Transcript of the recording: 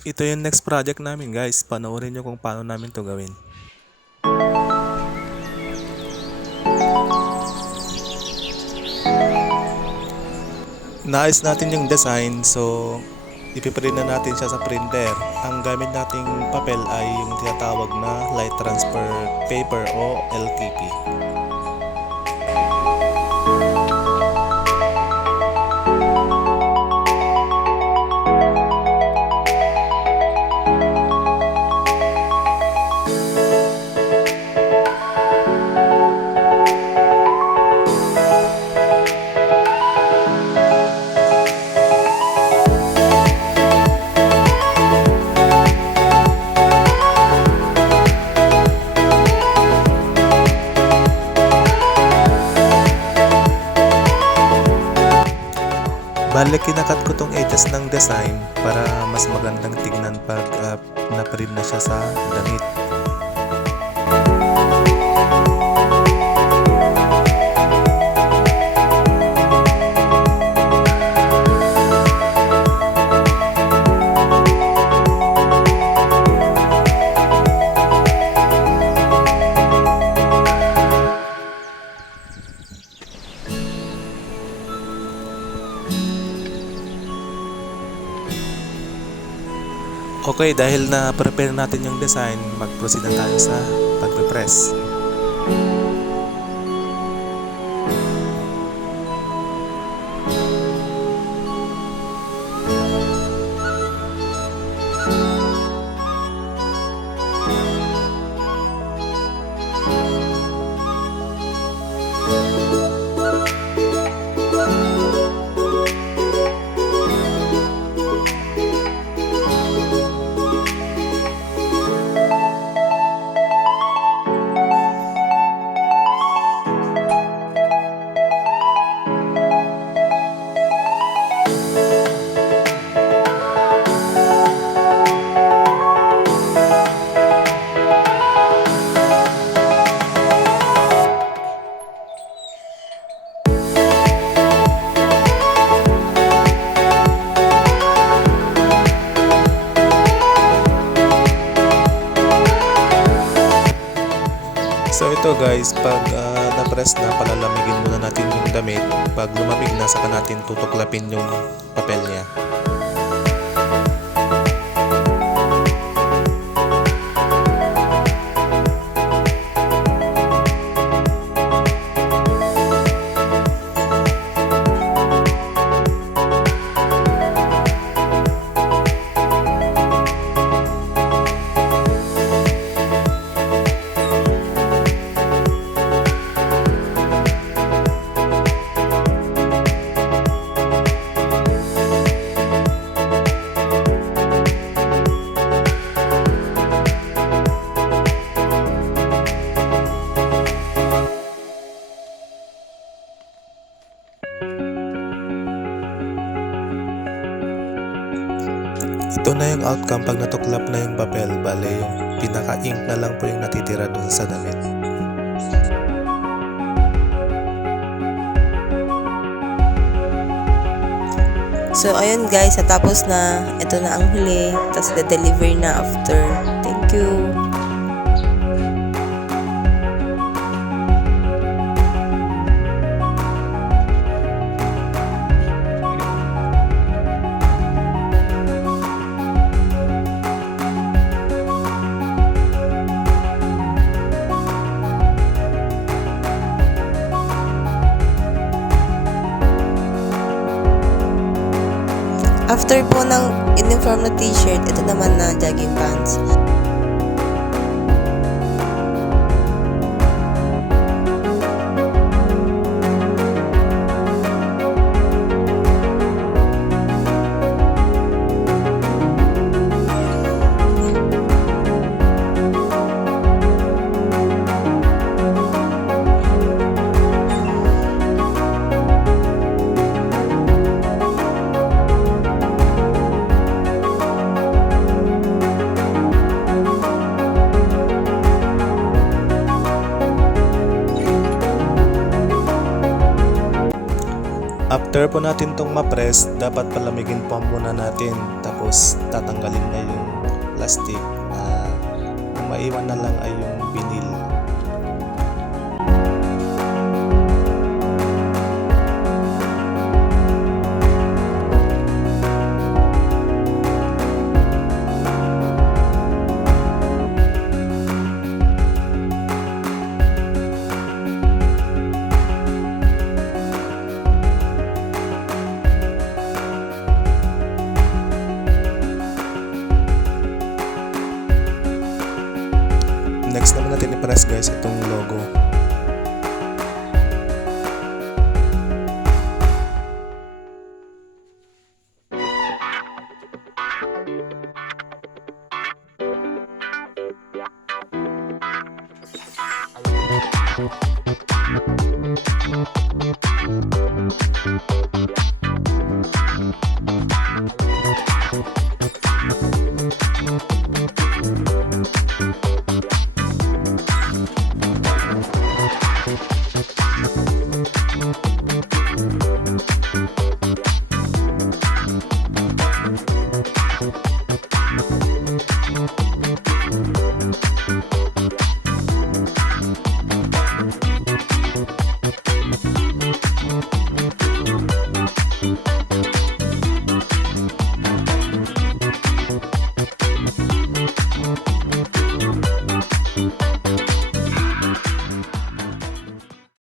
Ito yung next project namin guys. Panoorin nyo kung paano namin to gawin. Naayos natin yung design, so ipiprint na natin siya sa printer. Ang gamit nating papel ay yung tinatawag na light transfer paper o LTP. Bale, kinakat ko tong edges ng design para mas magandang tignan pag na-print na siya sa damit. Okay, dahil na-prepare natin yung design, mag-proceed na tayo sa pagpe-press. So ito guys, pag na-press na, palalamigin muna natin yung damit. Pag lumamig na, saka natin tutuklapin yung papel niya. Ito na yung outcome pag natuklap na yung papel. Bale, yung pinaka-ink na lang po yung natitira dun sa damit. So, ayun guys, natapos na. Ito na ang huli. Tapos, the-deliver na after. Thank you. After po ng uniform na t-shirt, ito naman na jogging pants. After po natin itong ma-press, dapat palamigin po muna natin. Tapos Tapos tatanggalin na yung plastic. Ang maiwan na lang ay yung vinyl. Next naman natin i-press guys itong logo.